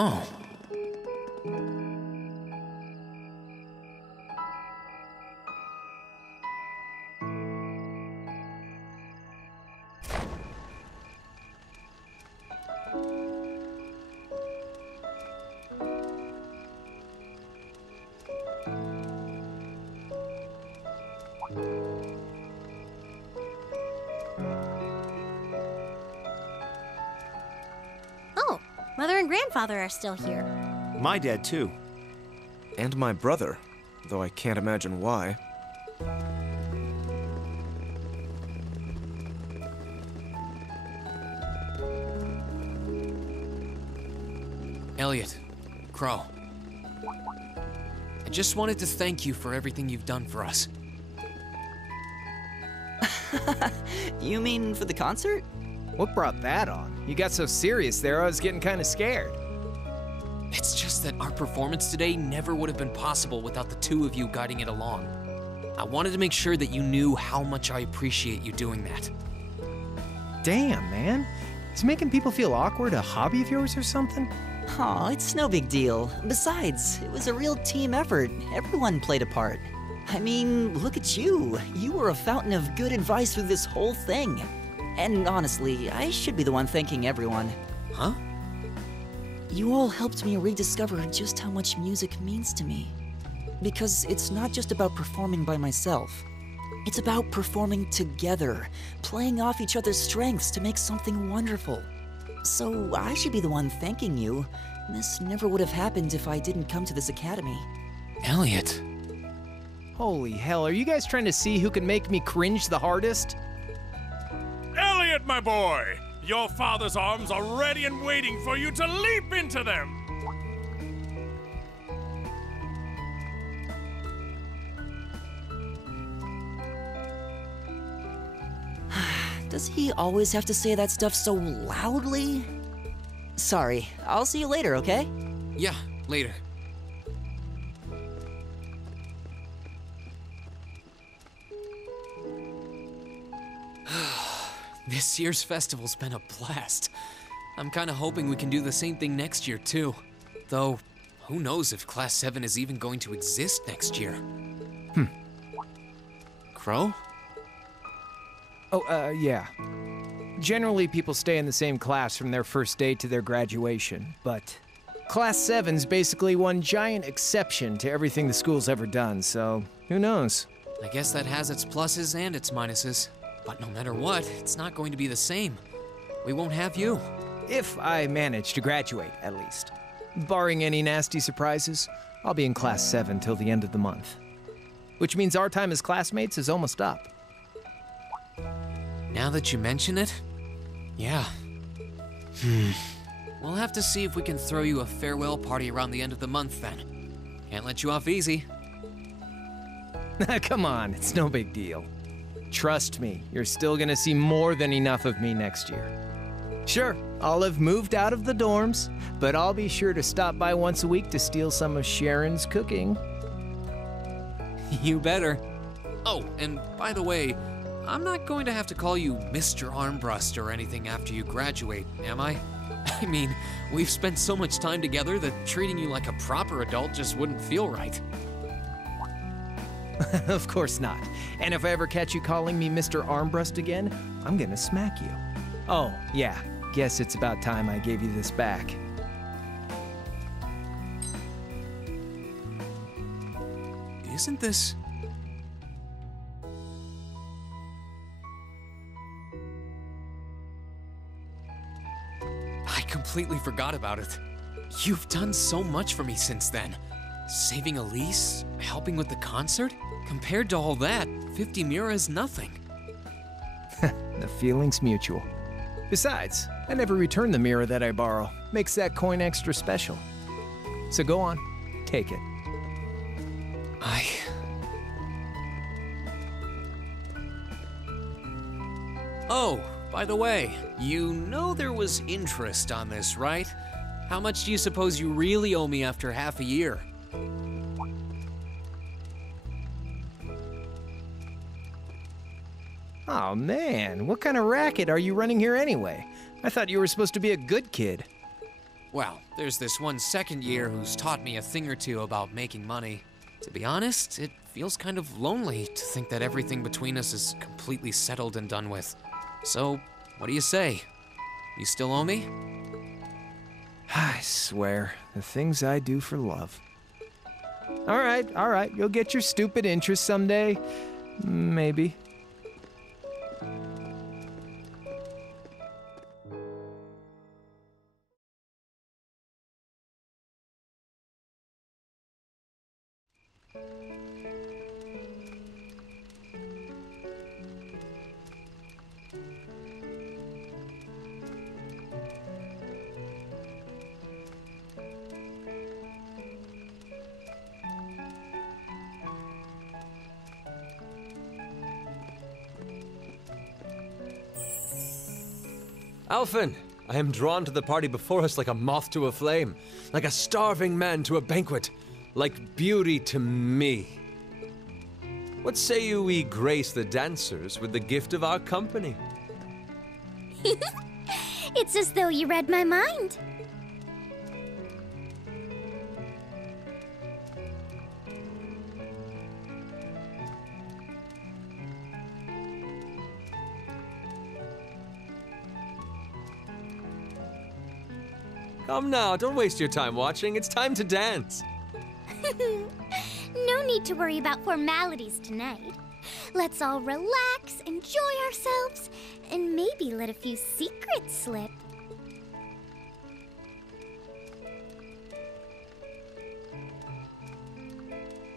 Oh. Oh, Mother and Grandfather are still here. My dad, too. And my brother, though I can't imagine why. Elliot, Crow. I just wanted to thank you for everything you've done for us. You mean for the concert? What brought that on? You got so serious there, I was getting kind of scared. It's just that our performance today never would have been possible without the two of you guiding it along. I wanted to make sure that you knew how much I appreciate you doing that. Damn, man. Is making people feel awkward a hobby of yours or something? Aw, it's no big deal. Besides, it was a real team effort. Everyone played a part. I mean, look at you. You were a fountain of good advice through this whole thing. And honestly, I should be the one thanking everyone. Huh? You all helped me rediscover just how much music means to me. Because it's not just about performing by myself. It's about performing together, playing off each other's strengths to make something wonderful. So I should be the one thanking you. This never would have happened if I didn't come to this academy. Elliot. Holy hell, are you guys trying to see who can make me cringe the hardest? Elliot, my boy! Your father's arms are ready and waiting for you to leap into them! Does he always have to say that stuff so loudly? Sorry, I'll see you later, okay? Yeah, later. This year's festival's been a blast. I'm kinda hoping we can do the same thing next year, too. Though, who knows if Class 7 is even going to exist next year? Crow? Oh, yeah. Generally, people stay in the same class from their first day to their graduation, but Class 7's basically one giant exception to everything the school's ever done, so who knows? I guess that has its pluses and its minuses. But no matter what, it's not going to be the same. We won't have you. If I manage to graduate, at least. Barring any nasty surprises, I'll be in Class 7 till the end of the month. Which means our time as classmates is almost up. Now that you mention it, yeah. We'll have to see if we can throw you a farewell party around the end of the month then. Can't let you off easy. Come on, it's no big deal. Trust me, you're still gonna see more than enough of me next year. Sure, I'll have moved out of the dorms, but I'll be sure to stop by once a week to steal some of Sharon's cooking. You better. Oh, and by the way, I'm not going to have to call you Mr. Armbrust or anything after you graduate, am I? I mean, we've spent so much time together that treating you like a proper adult just wouldn't feel right. Of course not. And if I ever catch you calling me Mr. Armbrust again, I'm gonna smack you. Oh, yeah. Guess it's about time I gave you this back. Isn't this... I completely forgot about it. You've done so much for me since then. Saving Elise, helping with the concert? Compared to all that, 50 Mira is nothing. The feeling's mutual. Besides, I never return the mirror that I borrow. Makes that coin extra special. So go on, take it. Oh, by the way, you know there was interest on this, right? How much do you suppose you really owe me after half a year? Oh man, what kind of racket are you running here anyway? I thought you were supposed to be a good kid. Well, there's this one second year who's taught me a thing or two about making money. To be honest, it feels kind of lonely to think that everything between us is completely settled and done with. So, what do you say? You still owe me? I swear, the things I do for love. All right, you'll get your stupid interest someday. Maybe. Alphen, I am drawn to the party before us like a moth to a flame, like a starving man to a banquet, like beauty to me. What say you we grace the dancers with the gift of our company? It's as though you read my mind. Come now, don't waste your time watching. It's time to dance. No need to worry about formalities tonight. Let's all relax, enjoy ourselves, and maybe let a few secrets slip.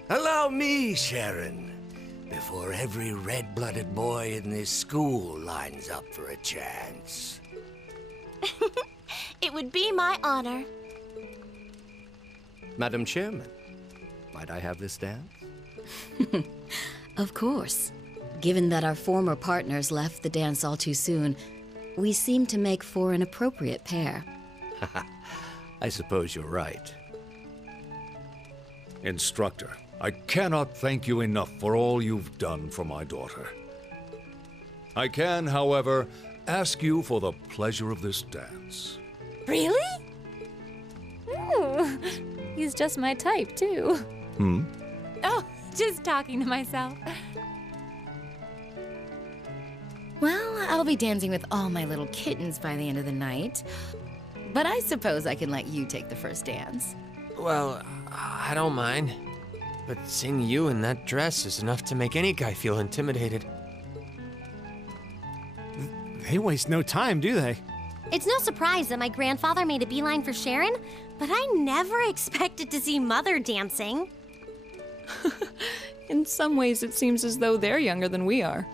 Allow me, Sharon, before every red-blooded boy in this school lines up for a chance. It would be my honor. Madam Chairman, might I have this dance? Of course. Given that our former partners left the dance all too soon, we seem to make for an appropriate pair. I suppose you're right. Instructor, I cannot thank you enough for all you've done for my daughter. I can, however, ask you for the pleasure of this dance. Really? Ooh, he's just my type, too. Oh, just talking to myself. Well, I'll be dancing with all my little kittens by the end of the night. But I suppose I can let you take the first dance. Well, I don't mind. But seeing you in that dress is enough to make any guy feel intimidated. They waste no time, do they? It's no surprise that my grandfather made a beeline for Sharon, but I never expected to see Mother dancing. In some ways, it seems as though they're younger than we are.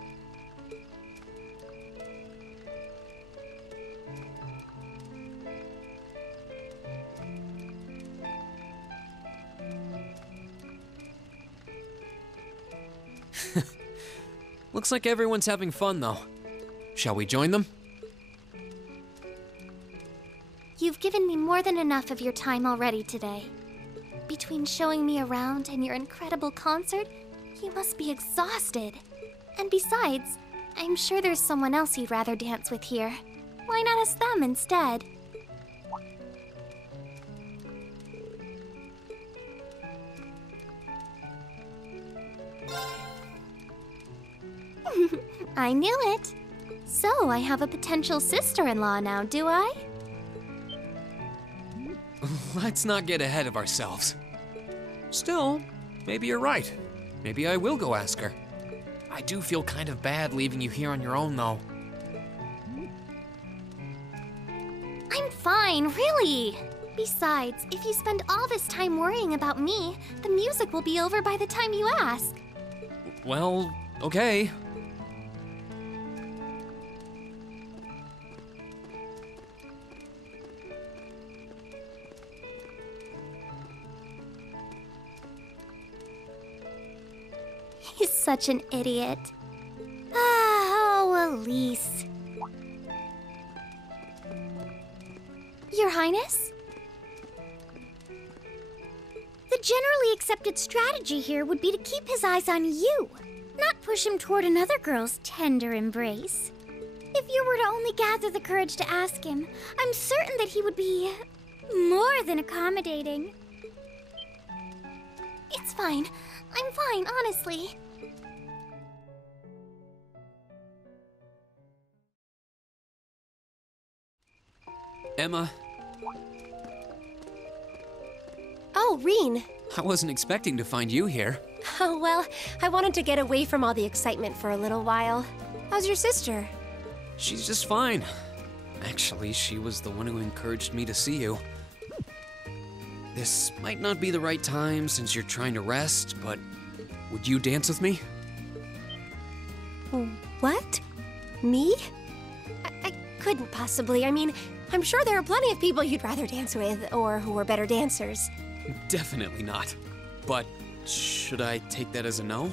Looks like everyone's having fun, though. Shall we join them? You've given me more than enough of your time already today. Between showing me around and your incredible concert, you must be exhausted. And besides, I'm sure there's someone else you'd rather dance with here. Why not ask them instead? I knew it. So I have a potential sister-in-law now, do I? Let's not get ahead of ourselves. Still, maybe you're right. Maybe I will go ask her. I do feel kind of bad leaving you here on your own, though. I'm fine, really. Besides, if you spend all this time worrying about me, the music will be over by the time you ask. Well, okay. He's such an idiot. Oh, Elise. Your Highness? The generally accepted strategy here would be to keep his eyes on you, not push him toward another girl's tender embrace. If you were to only gather the courage to ask him, I'm certain that he would be More than accommodating. It's fine. I'm fine, honestly. Emma, Oh, Reen. I wasn't expecting to find you here. Oh, well, I wanted to get away from all the excitement for a little while. How's your sister? She's just fine. Actually, she was the one who encouraged me to see you. This might not be the right time since you're trying to rest, but would you dance with me? What? Me? I couldn't possibly. I mean, I'm sure there are plenty of people you'd rather dance with, or who are better dancers. Definitely not. But should I take that as a no?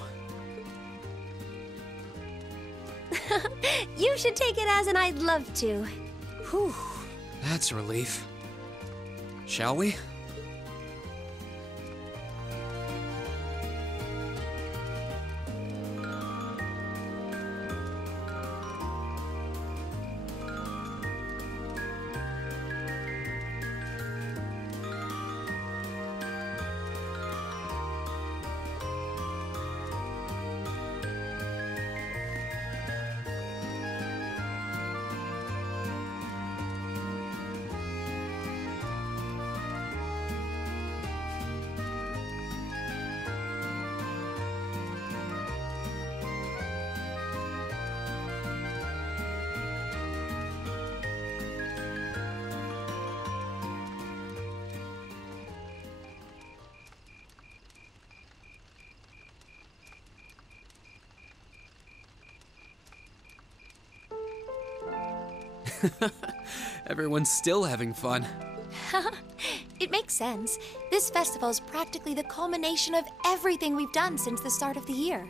You should take it as an I'd love to. Whew, that's a relief. Shall we? Everyone's still having fun. It makes sense. This festival is practically the culmination of everything we've done since the start of the year.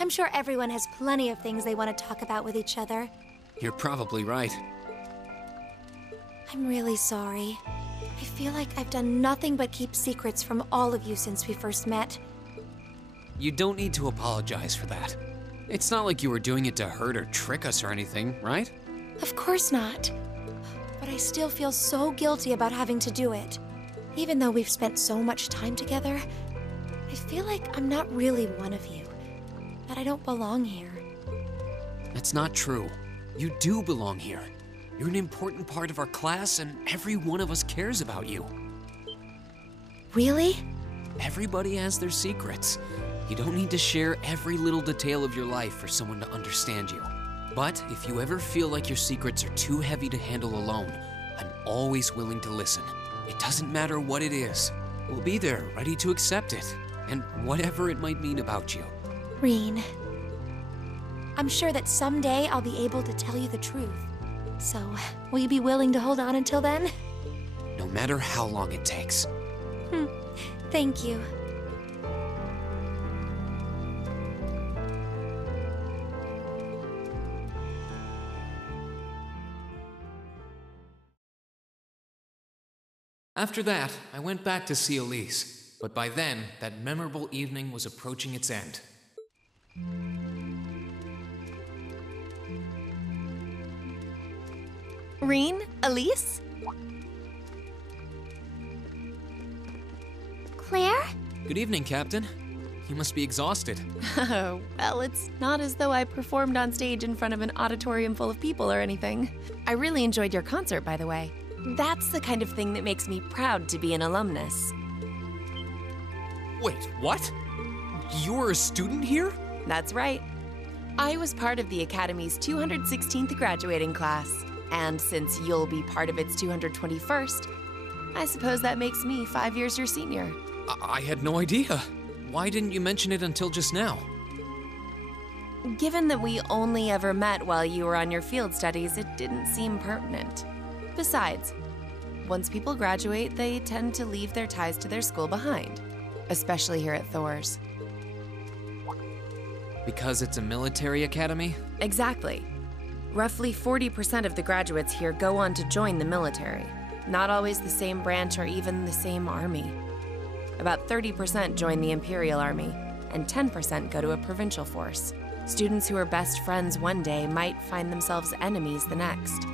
I'm sure everyone has plenty of things they want to talk about with each other. You're probably right. I'm really sorry. I feel like I've done nothing but keep secrets from all of you since we first met. You don't need to apologize for that. It's not like you were doing it to hurt or trick us or anything, right? Of course not. But I still feel so guilty about having to do it. Even though we've spent so much time together, I feel like I'm not really one of you. That I don't belong here. That's not true. You do belong here. You're an important part of our class, and every one of us cares about you. Really? Everybody has their secrets. You don't need to share every little detail of your life for someone to understand you. But if you ever feel like your secrets are too heavy to handle alone, I'm always willing to listen. It doesn't matter what it is. We'll be there, ready to accept it, and whatever it might mean about you. Reen, I'm sure that someday I'll be able to tell you the truth. So, will you be willing to hold on until then? No matter how long it takes. Thank you. After that, I went back to see Elise, but by then, that memorable evening was approaching its end. Reen? Elise? Claire? Good evening, Captain. You must be exhausted. Well, it's not as though I performed on stage in front of an auditorium full of people or anything. I really enjoyed your concert, by the way. That's the kind of thing that makes me proud to be an alumnus. Wait, what? You were a student here? That's right. I was part of the Academy's 216th graduating class, and since you'll be part of its 221st, I suppose that makes me 5 years your senior. I had no idea. Why didn't you mention it until just now? Given that we only ever met while you were on your field studies, it didn't seem pertinent. Besides, once people graduate, they tend to leave their ties to their school behind, especially here at Thor's. Because it's a military academy? Exactly. Roughly 40% of the graduates here go on to join the military. Not always the same branch or even the same army. About 30% join the Imperial Army, and 10% go to a provincial force. Students who are best friends one day might find themselves enemies the next.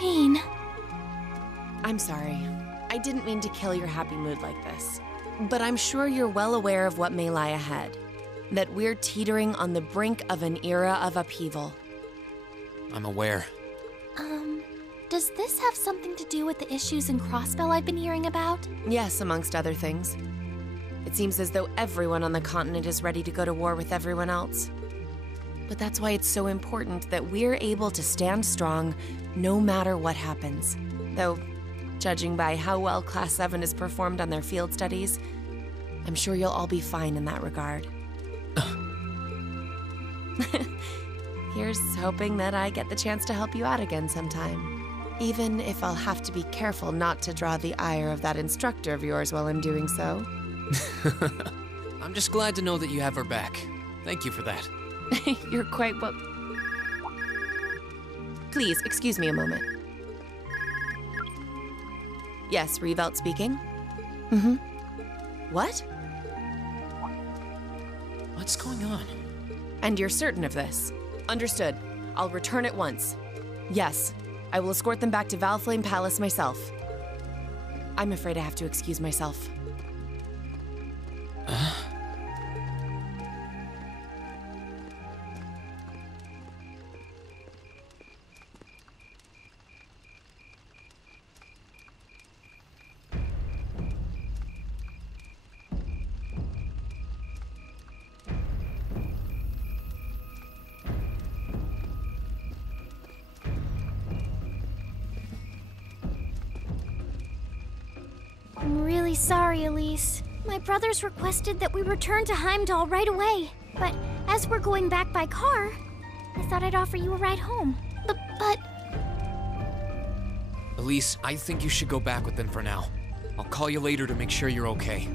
Reen. I'm sorry. I didn't mean to kill your happy mood like this. But I'm sure you're well aware of what may lie ahead. That we're teetering on the brink of an era of upheaval. I'm aware. Does this have something to do with the issues in Crossbell I've been hearing about? Yes, amongst other things. It seems as though everyone on the continent is ready to go to war with everyone else. But that's why it's so important that we're able to stand strong no matter what happens. Though, judging by how well Class 7 has performed on their field studies, I'm sure you'll all be fine in that regard. Here's hoping that I get the chance to help you out again sometime. Even if I'll have to be careful not to draw the ire of that instructor of yours while I'm doing so. I'm just glad to know that you have her back. Thank you for that. You're quite well... Please, excuse me a moment. Yes, Revelt speaking? Mm-hmm. What? What's going on? And you're certain of this? Understood. I'll return at once. Yes, I will escort them back to Valflame Palace myself. I'm afraid I have to excuse myself. I'm really sorry, Elise. My brothers requested that we return to Heimdall right away. But as we're going back by car, I thought I'd offer you a ride home. But... Elise, I think you should go back with them for now. I'll call you later to make sure you're okay.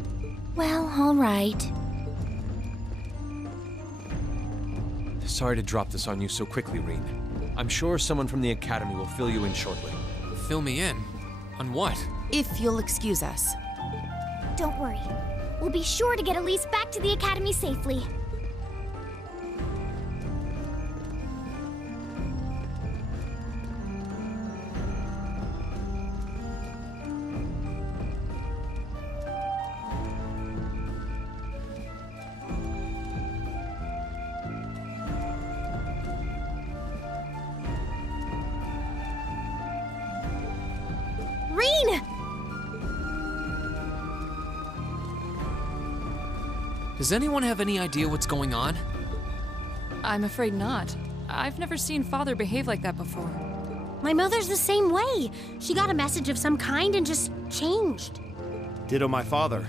Well, all right. Sorry to drop this on you so quickly, Reen. I'm sure someone from the Academy will fill you in shortly. Fill me in? On what? If you'll excuse us. Don't worry. We'll be sure to get Elise back to the Academy safely. Reen! Does anyone have any idea what's going on? I'm afraid not. I've never seen Father behave like that before. My mother's the same way. She got a message of some kind and just changed. Ditto my father.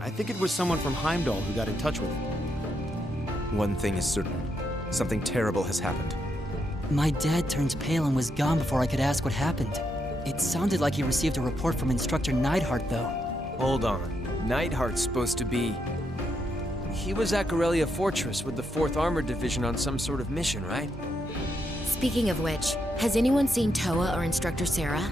I think it was someone from Heimdall who got in touch with him. One thing is certain. Something terrible has happened. My dad turned pale and was gone before I could ask what happened. It sounded like he received a report from Instructor Neidhart, though. Hold on. Neidhart's supposed to be... He was at Gorelia Fortress with the 4th Armored Division on some sort of mission, right? Speaking of which, has anyone seen Toa or Instructor Sarah?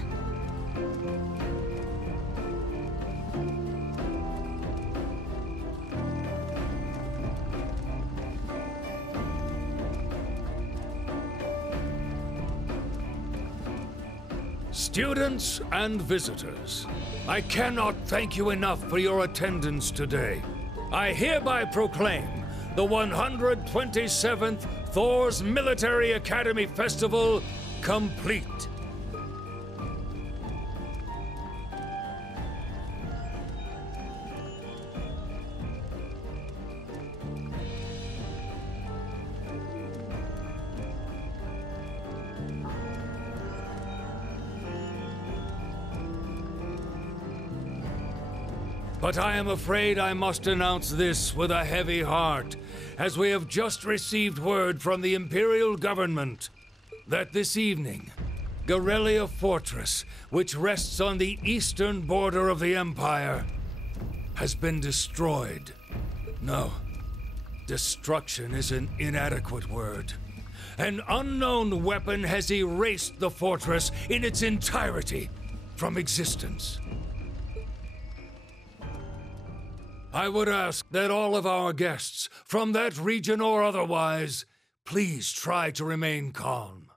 Students and visitors, I cannot thank you enough for your attendance today. I hereby proclaim the 127th Thor's Military Academy Festival complete. But I am afraid I must announce this with a heavy heart, as we have just received word from the Imperial Government that this evening, Gorelia Fortress, which rests on the eastern border of the Empire, has been destroyed. No, destruction is an inadequate word. An unknown weapon has erased the fortress in its entirety from existence. I would ask that all of our guests, from that region or otherwise, please try to remain calm.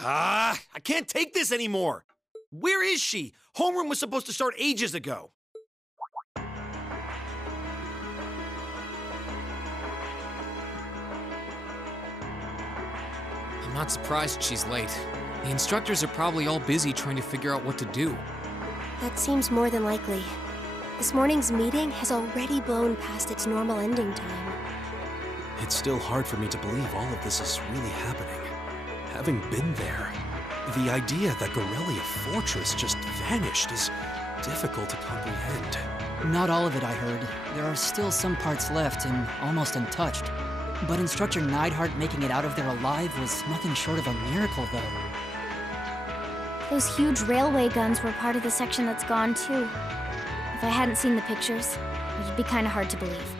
I can't take this anymore. Where is she? Homeroom was supposed to start ages ago. I'm not surprised she's late. The instructors are probably all busy trying to figure out what to do. That seems more than likely. This morning's meeting has already blown past its normal ending time. It's still hard for me to believe all of this is really happening. Having been there, the idea that Gorelia Fortress just vanished is difficult to comprehend. Not all of it, I heard. There are still some parts left and almost untouched. But Instructor Neidhart making it out of there alive was nothing short of a miracle, though. Those huge railway guns were part of the section that's gone, too. If I hadn't seen the pictures, it'd be kind of hard to believe.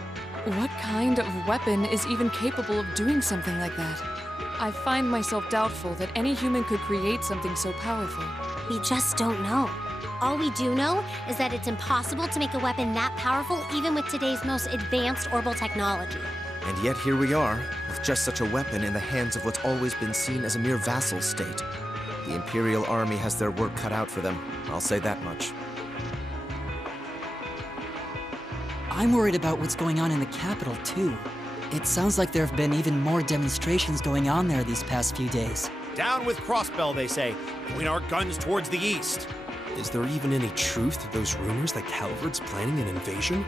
What kind of weapon is even capable of doing something like that? I find myself doubtful that any human could create something so powerful. We just don't know. All we do know is that it's impossible to make a weapon that powerful even with today's most advanced orbital technology. And yet here we are, with just such a weapon in the hands of what's always been seen as a mere vassal state. The Imperial Army has their work cut out for them, I'll say that much. I'm worried about what's going on in the capital, too. It sounds like there have been even more demonstrations going on there these past few days. Down with Crossbell, they say. Point our guns towards the east. Is there even any truth to those rumors that Calvard's planning an invasion?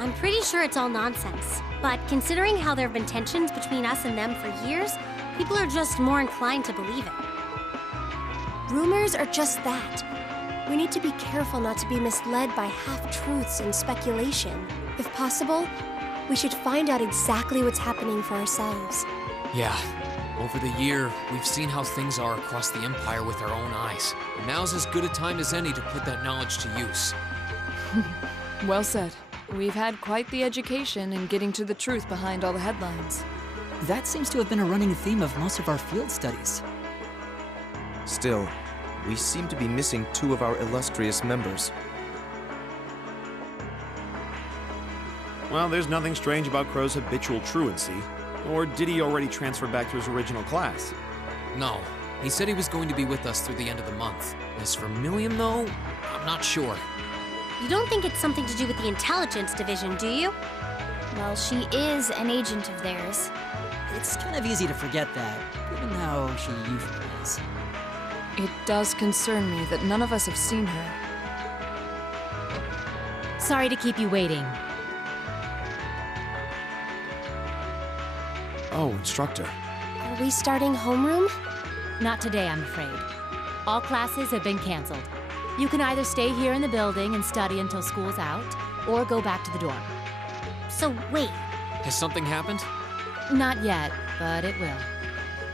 I'm pretty sure it's all nonsense. But considering how there have been tensions between us and them for years, people are just more inclined to believe it. Rumors are just that. We need to be careful not to be misled by half-truths and speculation. If possible, we should find out exactly what's happening for ourselves. Yeah. Over the year, we've seen how things are across the Empire with our own eyes. And now's as good a time as any to put that knowledge to use. Well said. We've had quite the education in getting to the truth behind all the headlines. That seems to have been a running theme of most of our field studies. Still, we seem to be missing two of our illustrious members. Well, there's nothing strange about Crow's habitual truancy. Or did he already transfer back to his original class? No. He said he was going to be with us through the end of the month. As for Milliam, though, I'm not sure. You don't think it's something to do with the intelligence division, do you? Well, she is an agent of theirs. It's kind of easy to forget that, given how she usually is. It does concern me that none of us have seen her. Sorry to keep you waiting. Oh, Instructor. Are we starting homeroom? Not today, I'm afraid. All classes have been canceled. You can either stay here in the building and study until school's out, or go back to the dorm. So wait. Has something happened? Not yet, but it will.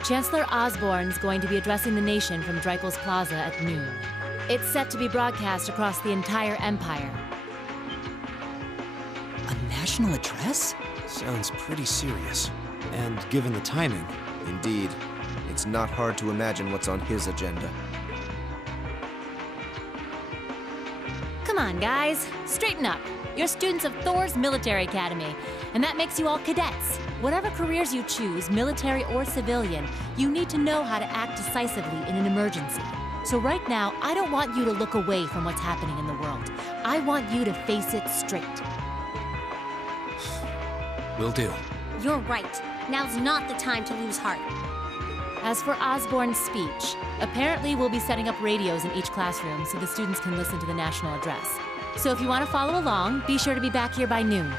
Chancellor Osborne's going to be addressing the nation from Dreipel's Plaza at noon. It's set to be broadcast across the entire Empire. A national address? Sounds pretty serious. And given the timing. Indeed. It's not hard to imagine what's on his agenda. Come on, guys. Straighten up. You're students of Thor's Military Academy, and that makes you all cadets. Whatever careers you choose, military or civilian, you need to know how to act decisively in an emergency. So right now, I don't want you to look away from what's happening in the world. I want you to face it straight. Will do. You're right. Now's not the time to lose heart. As for Osborne's speech, apparently we'll be setting up radios in each classroom so the students can listen to the national address. So if you want to follow along, be sure to be back here by noon.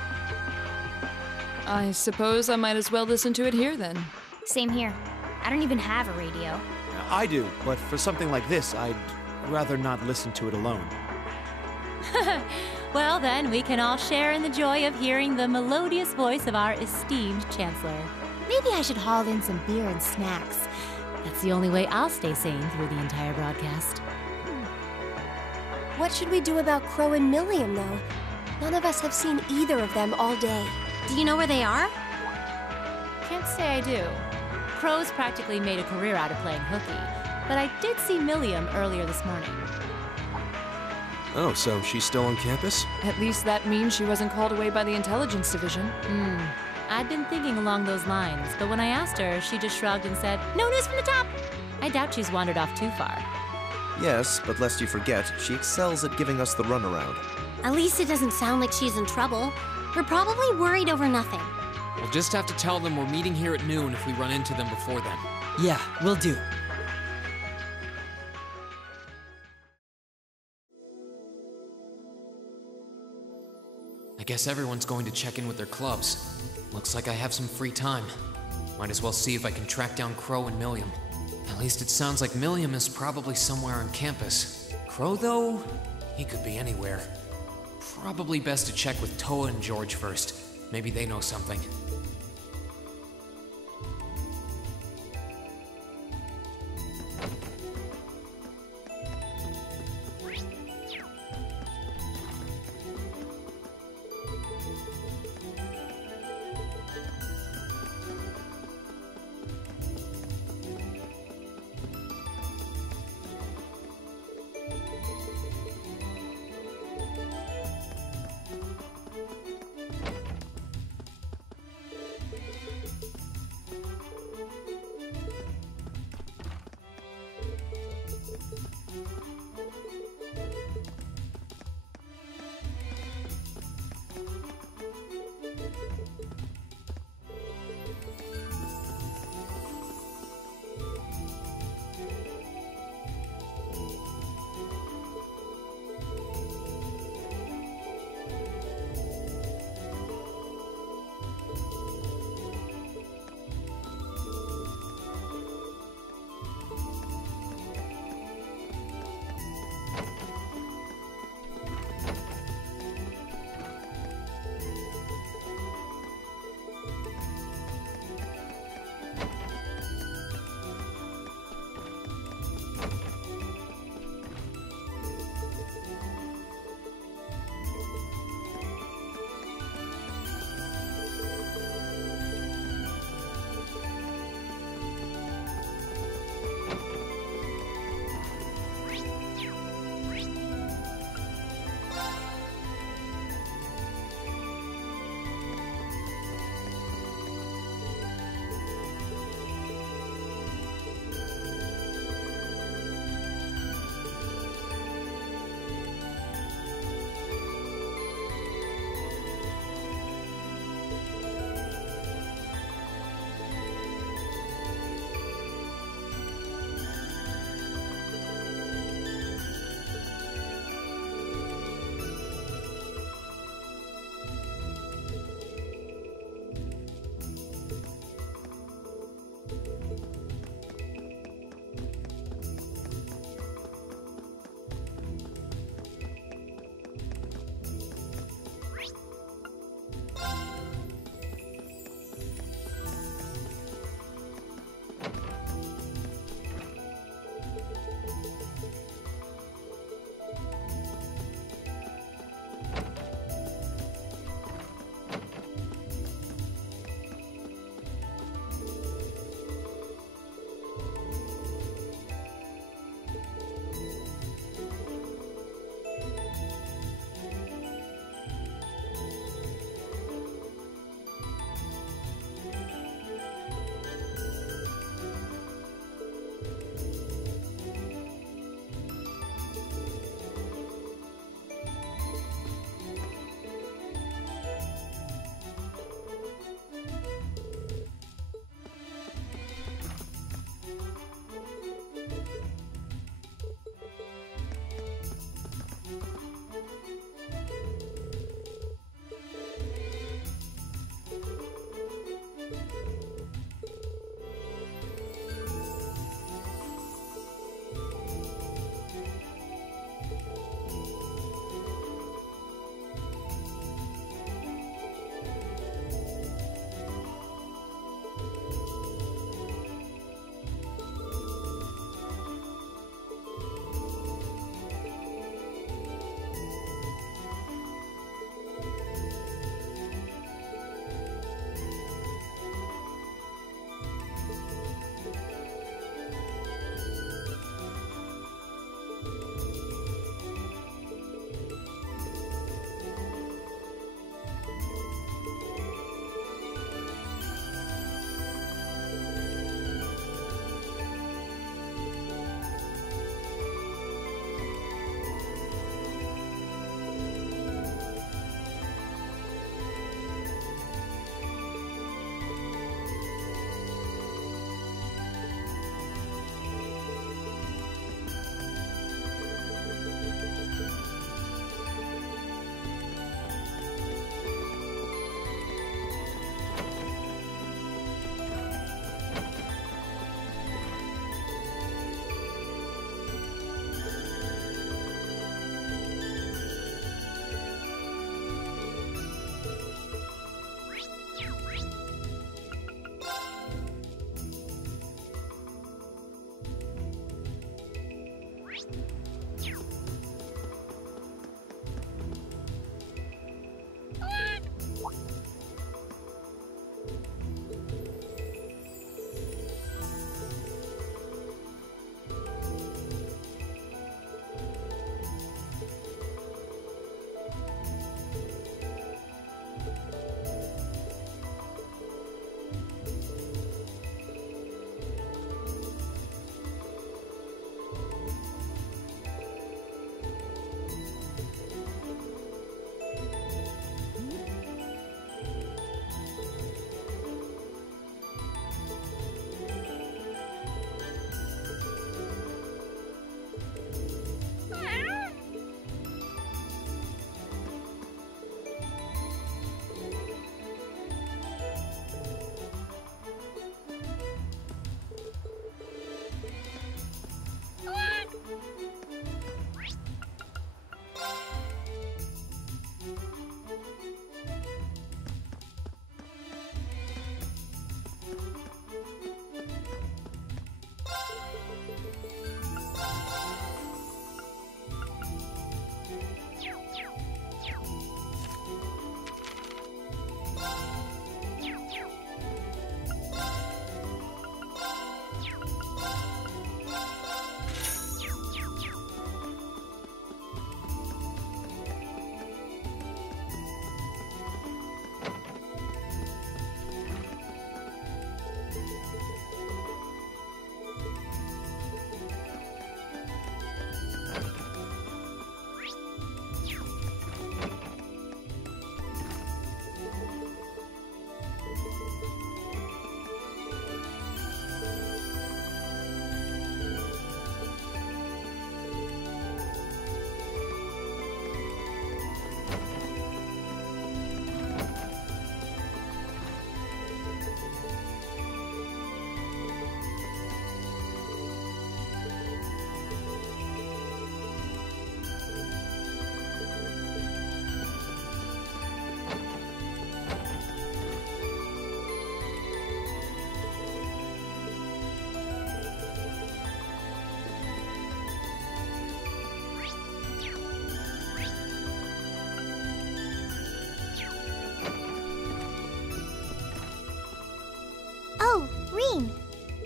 I suppose I might as well listen to it here then. Same here. I don't even have a radio. I do, but for something like this, I'd rather not listen to it alone. Well then, we can all share in the joy of hearing the melodious voice of our esteemed Chancellor. Maybe I should haul in some beer and snacks. That's the only way I'll stay sane through the entire broadcast. What should we do about Crow and Milliam, though? None of us have seen either of them all day. Do you know where they are? Can't say I do. Crow's practically made a career out of playing hooky, but I did see Milliam earlier this morning. Oh, so she's still on campus? At least that means she wasn't called away by the intelligence division. I'd been thinking along those lines, but when I asked her, she just shrugged and said, "No news from the top!" I doubt she's wandered off too far. Yes, but lest you forget, she excels at giving us the runaround. At least it doesn't sound like she's in trouble. We're probably worried over nothing. We'll just have to tell them we're meeting here at noon if we run into them before then. Yeah, will do. I guess everyone's going to check in with their clubs. Looks like I have some free time. Might as well see if I can track down Crow and Milliam. At least it sounds like Milliam is probably somewhere on campus. Crow, though, he could be anywhere. Probably best to check with Toa and George first. Maybe they know something.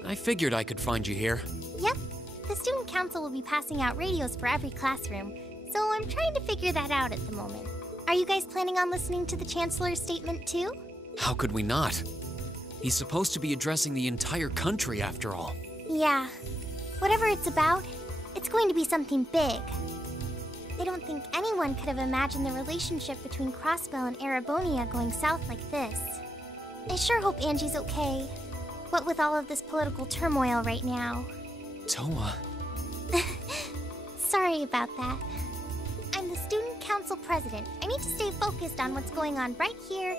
I figured I could find you here. Yep. The student council will be passing out radios for every classroom, so I'm trying to figure that out at the moment. Are you guys planning on listening to the Chancellor's statement too? How could we not? He's supposed to be addressing the entire country after all. Yeah. Whatever it's about, it's going to be something big. I don't think anyone could have imagined the relationship between Crossbell and Arabonia going south like this. I sure hope Angie's okay. What with all of this political turmoil right now. Toa. Sorry about that. I'm the student council president. I need to stay focused on what's going on right here,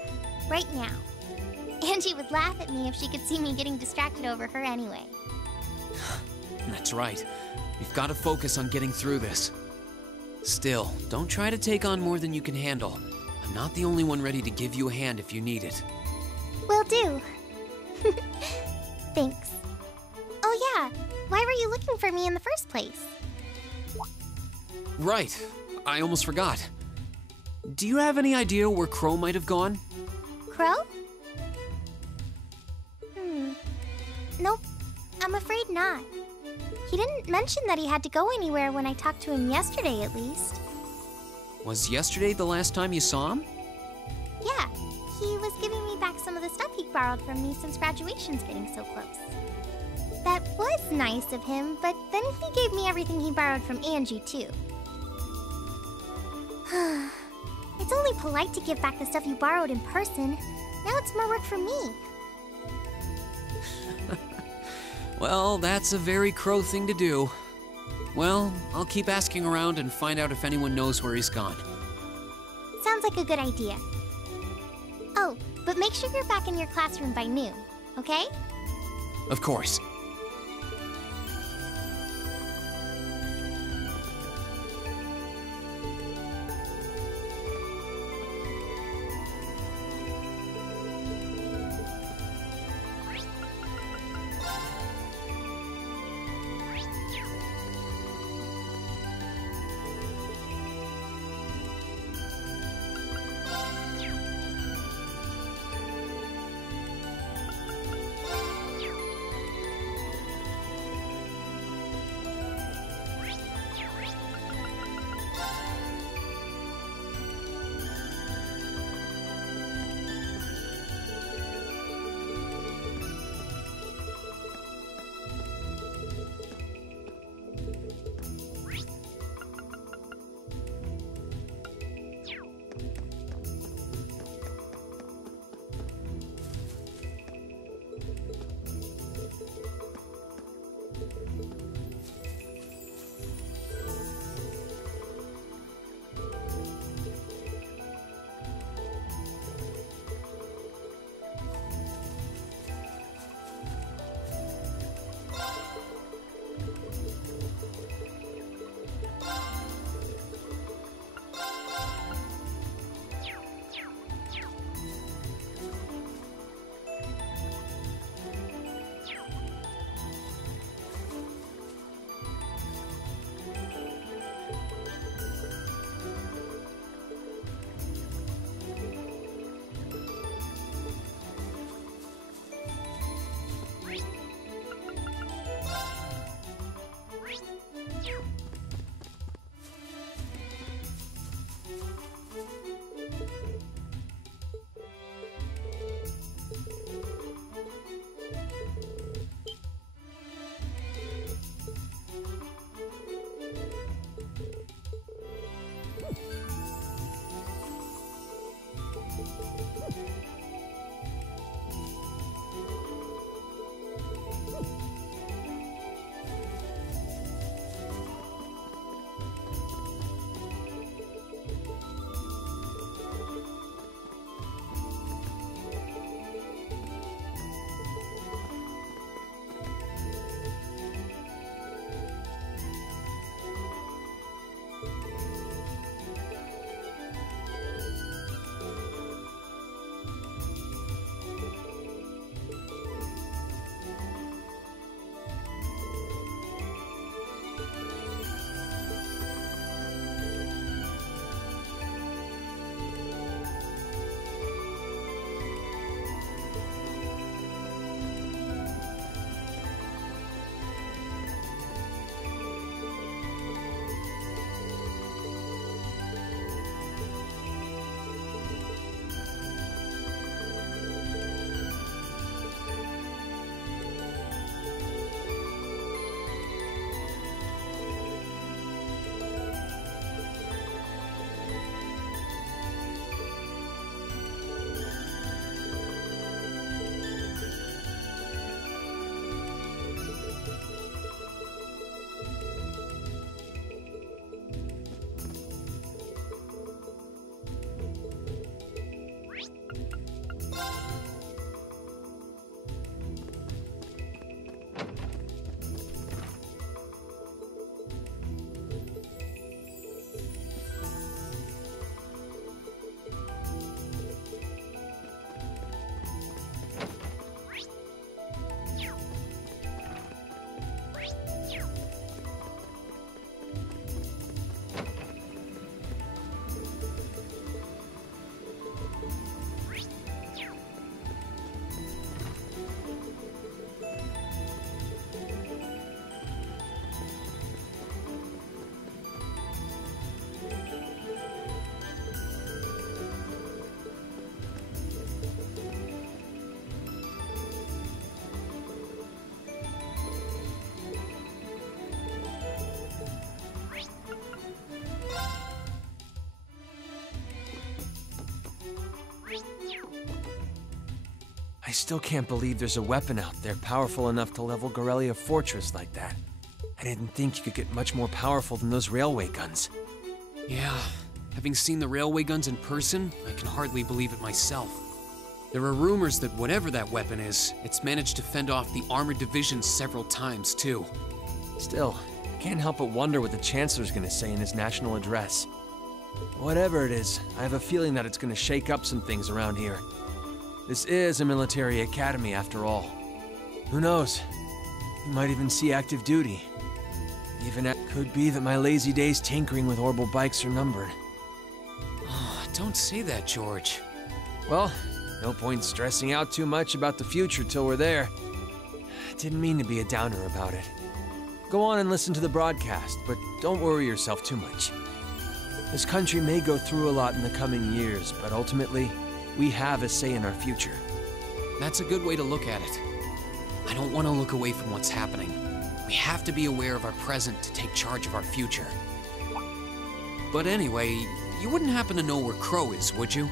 right now. Angie would laugh at me if she could see me getting distracted over her anyway. That's right. We've got to focus on getting through this. Still, don't try to take on more than you can handle. I'm not the only one ready to give you a hand if you need it. Will do. Thanks. Oh yeah, why were you looking for me in the first place? Right, I almost forgot. Do you have any idea where Crow might have gone? Crow? Nope, I'm afraid not. He didn't mention that he had to go anywhere when I talked to him yesterday, at least. Was yesterday the last time you saw him? Yeah, he was giving me back some of the stuff he borrowed from me since graduation's getting so close. That was nice of him, but then he gave me everything he borrowed from Angie, too. It's only polite to give back the stuff you borrowed in person. Now it's more work for me. Well, that's a very Crow thing to do. Well, I'll keep asking around and find out if anyone knows where he's gone. Sounds like a good idea. Oh, but make sure you're back in your classroom by noon, okay? Of course. I still can't believe there's a weapon out there powerful enough to level Gorelia Fortress like that. I didn't think you could get much more powerful than those railway guns. Yeah, having seen the railway guns in person, I can hardly believe it myself. There are rumors that whatever that weapon is, it's managed to fend off the armored divisions several times, too. Still, I can't help but wonder what the Chancellor's gonna say in his national address. Whatever it is, I have a feeling that it's gonna shake up some things around here. This is a military academy, after all. Who knows? You might even see active duty. Even it could be that my lazy days tinkering with orbital bikes are numbered. Oh, don't say that, George. Well, no point stressing out too much about the future till we're there. I didn't mean to be a downer about it. Go on and listen to the broadcast, but don't worry yourself too much. This country may go through a lot in the coming years, but ultimately, we have a say in our future. That's a good way to look at it. I don't want to look away from what's happening. We have to be aware of our present to take charge of our future. But anyway, you wouldn't happen to know where Crow is, would you?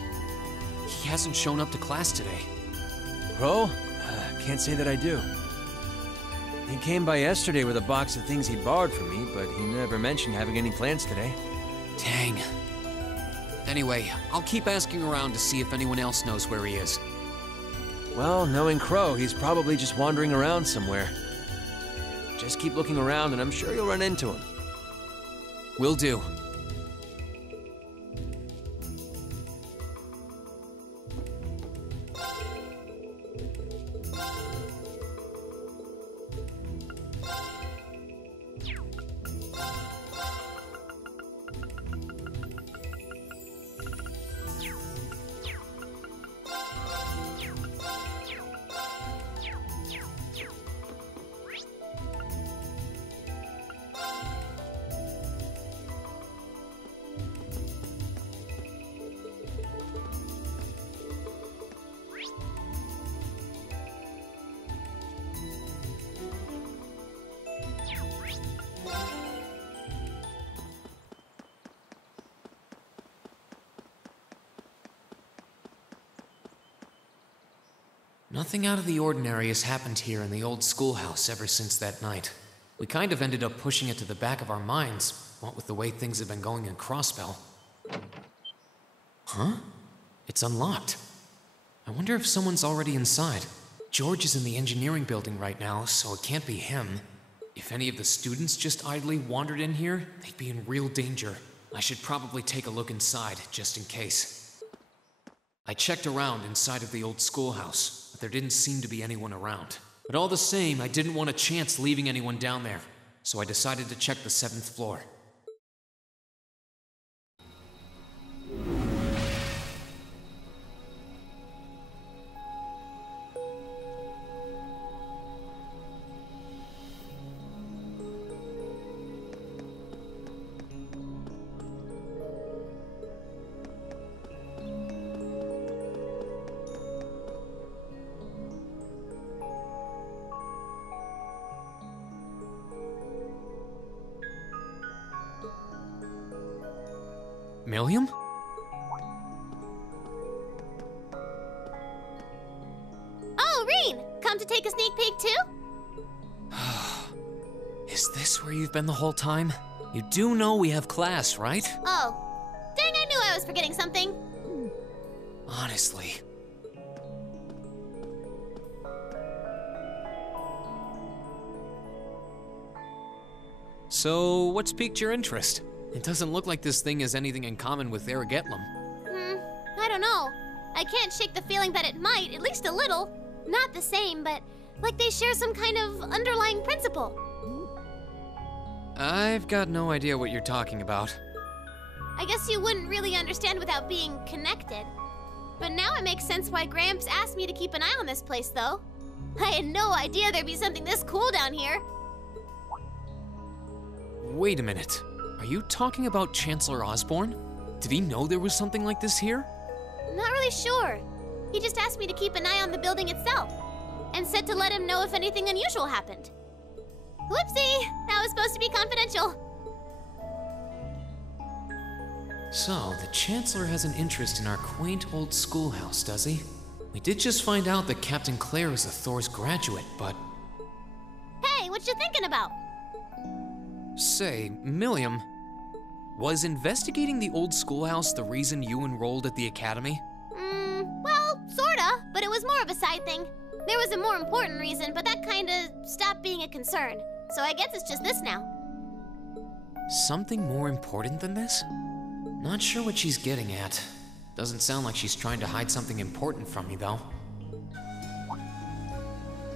He hasn't shown up to class today. Crow? Can't say that I do. He came by yesterday with a box of things he borrowed from me, but he never mentioned having any plans today. Dang. Anyway, I'll keep asking around to see if anyone else knows where he is. Well, knowing Crow, he's probably just wandering around somewhere. Just keep looking around and I'm sure you'll run into him. Will do. Nothing out of the ordinary has happened here in the old schoolhouse ever since that night. We kind of ended up pushing it to the back of our minds, what with the way things have been going in Crossbell. Huh? It's unlocked. I wonder if someone's already inside. George is in the engineering building right now, so it can't be him. If any of the students just idly wandered in here, they'd be in real danger. I should probably take a look inside, just in case. I checked around inside of the old schoolhouse, but there didn't seem to be anyone around. But all the same, I didn't want a chance leaving anyone down there, so I decided to check the 7th floor. Milliam? Oh, Reen! Come to take a sneak peek too? Is this where you've been the whole time? You do know we have class, right? Oh. Dang, I knew I was forgetting something. Honestly. So, what's piqued your interest? It doesn't look like this thing has anything in common with Aragetlum. I don't know. I can't shake the feeling that it might, at least a little. Not the same, but like they share some kind of underlying principle. I've got no idea what you're talking about. I guess you wouldn't really understand without being connected. But now it makes sense why Gramps asked me to keep an eye on this place, though. I had no idea there'd be something this cool down here. Wait a minute. Are you talking about Chancellor Osborne? Did he know there was something like this here? Not really sure. He just asked me to keep an eye on the building itself, and said to let him know if anything unusual happened. Whoopsie! That was supposed to be confidential. So, the Chancellor has an interest in our quaint old schoolhouse, does he? I did just find out that Captain Claire is a Thor's graduate, but... Hey, what you thinking about? Say, Milliam, was investigating the old schoolhouse the reason you enrolled at the academy? Well, sorta, but it was more of a side thing. There was a more important reason, but that kinda stopped being a concern. So I guess it's just this now. Something more important than this? Not sure what she's getting at. Doesn't sound like she's trying to hide something important from me, though.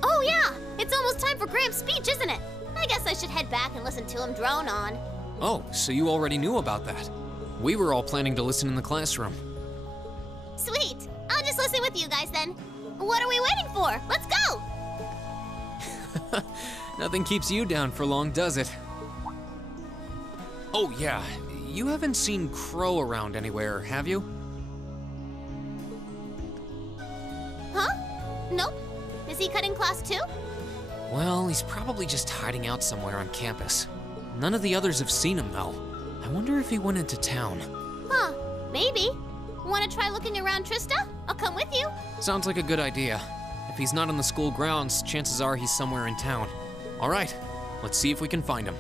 Oh yeah, it's almost time for Graham's speech, isn't it? I guess I should head back and listen to him drone on. Oh, so you already knew about that. We were all planning to listen in the classroom. Sweet, I'll just listen with you guys then. What are we waiting for? Let's go! Nothing keeps you down for long, does it? Oh yeah, you haven't seen Crow around anywhere, have you? Huh? Nope. Is he cutting class too? Well, he's probably just hiding out somewhere on campus. None of the others have seen him, though. I wonder if he went into town. Huh, maybe. Wanna try looking around, Trista? I'll come with you. Sounds like a good idea. If he's not on the school grounds, chances are he's somewhere in town. All right, let's see if we can find him.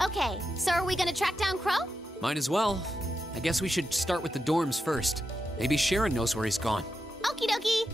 Okay, so are we gonna track down Crow? Might as well. I guess we should start with the dorms first. Maybe Sharon knows where he's gone. Okie dokie.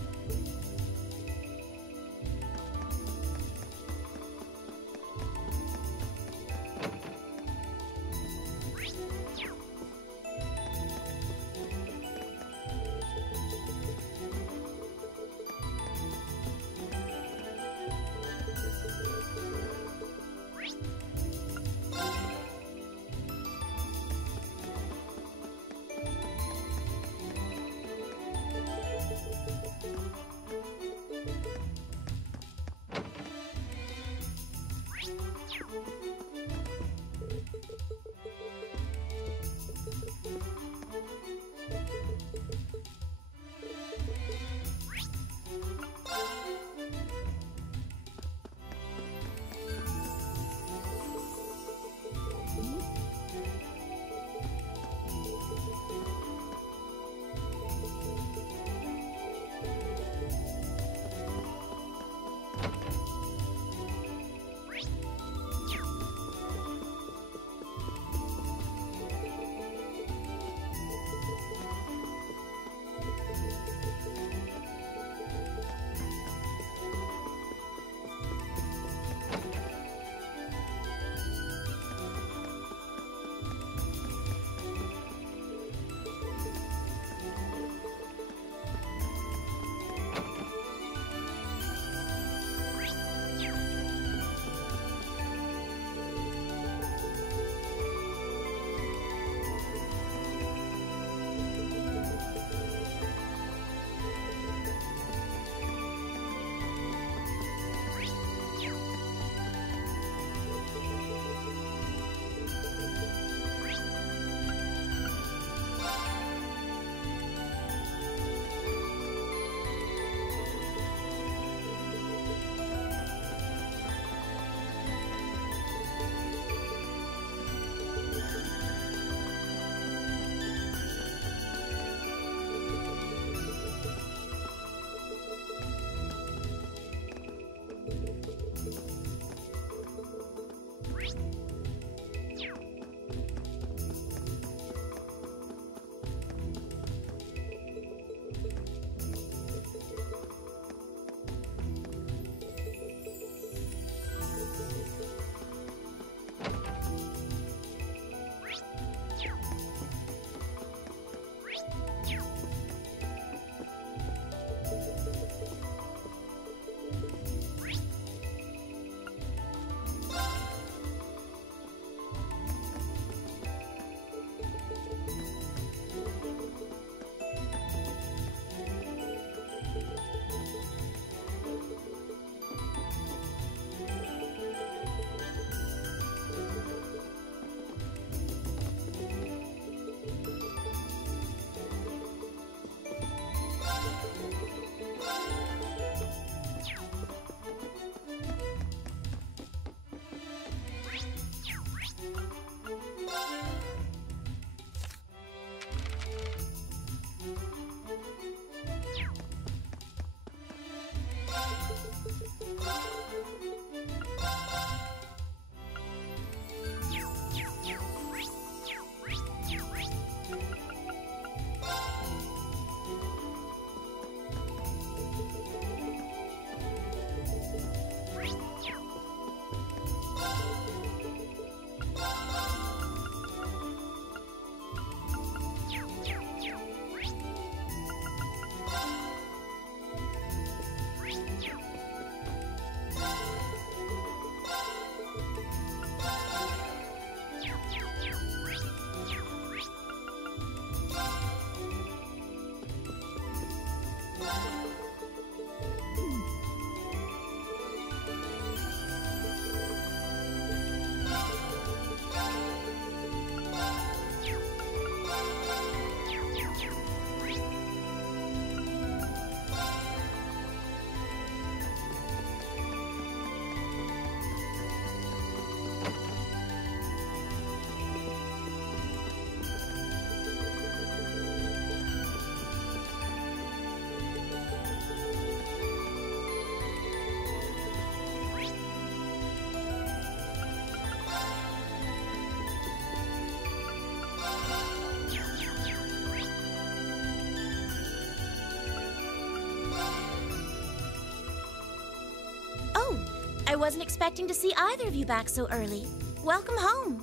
I wasn't expecting to see either of you back so early. Welcome home.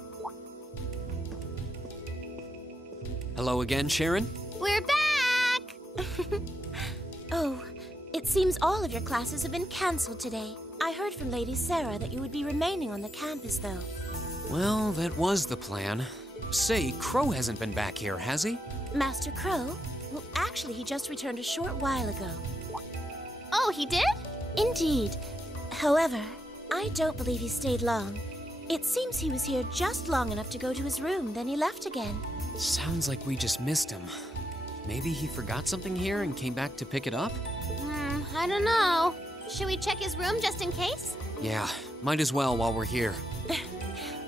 Hello again, Sharon? We're back! Oh, it seems all of your classes have been cancelled today. I heard from Lady Sarah that you would be remaining on the campus, though. Well, that was the plan. Say, Crow hasn't been back here, has he? Master Crow? Well, actually, he just returned a short while ago. Oh, he did? Indeed. However, I don't believe he stayed long. It seems he was here just long enough to go to his room, then he left again. Sounds like we just missed him. Maybe he forgot something here and came back to pick it up? I don't know. Should we check his room just in case? Yeah, might as well while we're here.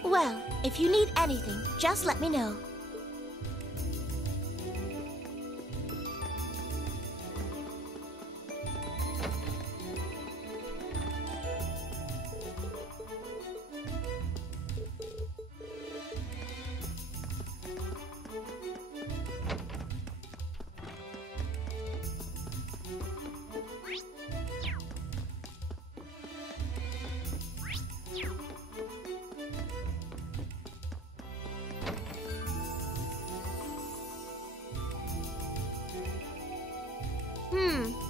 Well, if you need anything, just let me know.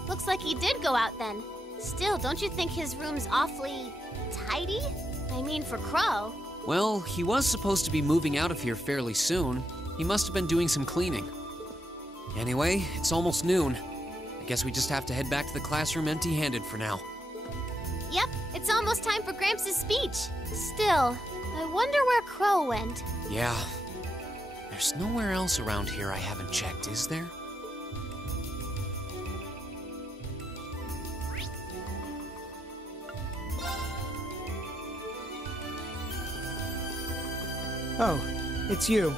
Looks like he did go out then. Still, don't you think his room's awfully tidy? I mean, for Crow. Well, he was supposed to be moving out of here fairly soon. He must have been doing some cleaning. Anyway, it's almost noon. I guess we just have to head back to the classroom empty-handed for now. Yep, it's almost time for Gramps' speech. Still, I wonder where Crow went. Yeah. There's nowhere else around here I haven't checked, is there? Oh, it's you.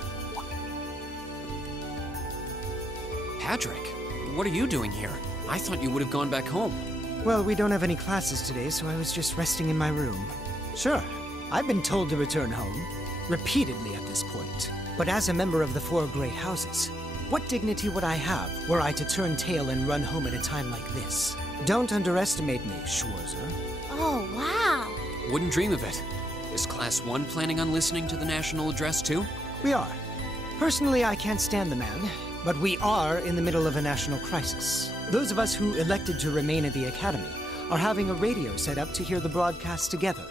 Patrick, what are you doing here? I thought you would have gone back home. Well, we don't have any classes today, so I was just resting in my room. Sure, I've been told to return home, repeatedly at this point. But as a member of the Four Great Houses, what dignity would I have were I to turn tail and run home at a time like this? Don't underestimate me, Schwarzer. Oh, wow. Wouldn't dream of it. Is Class 1 planning on listening to the national address too? We are. Personally, I can't stand the man, but we are in the middle of a national crisis. Those of us who elected to remain at the Academy are having a radio set up to hear the broadcast together.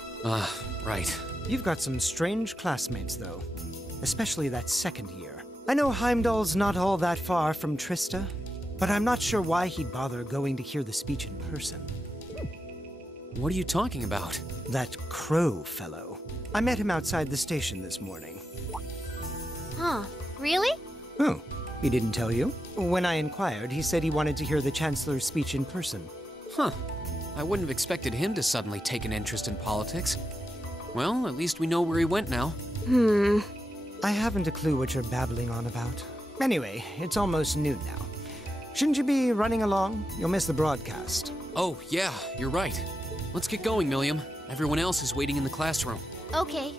Right. You've got some strange classmates, though. Especially that second year. I know Heimdall's not all that far from Trista, but I'm not sure why he'd bother going to hear the speech in person. What are you talking about? That Crow fellow. I met him outside the station this morning. Huh, really? Oh, he didn't tell you? When I inquired, he said he wanted to hear the Chancellor's speech in person. Huh. I wouldn't have expected him to suddenly take an interest in politics. Well, at least we know where he went now. I haven't a clue what you're babbling on about. Anyway, it's almost noon now. Shouldn't you be running along? You'll miss the broadcast. Oh, yeah, you're right. Let's get going, Milliam. Everyone else is waiting in the classroom. Okay,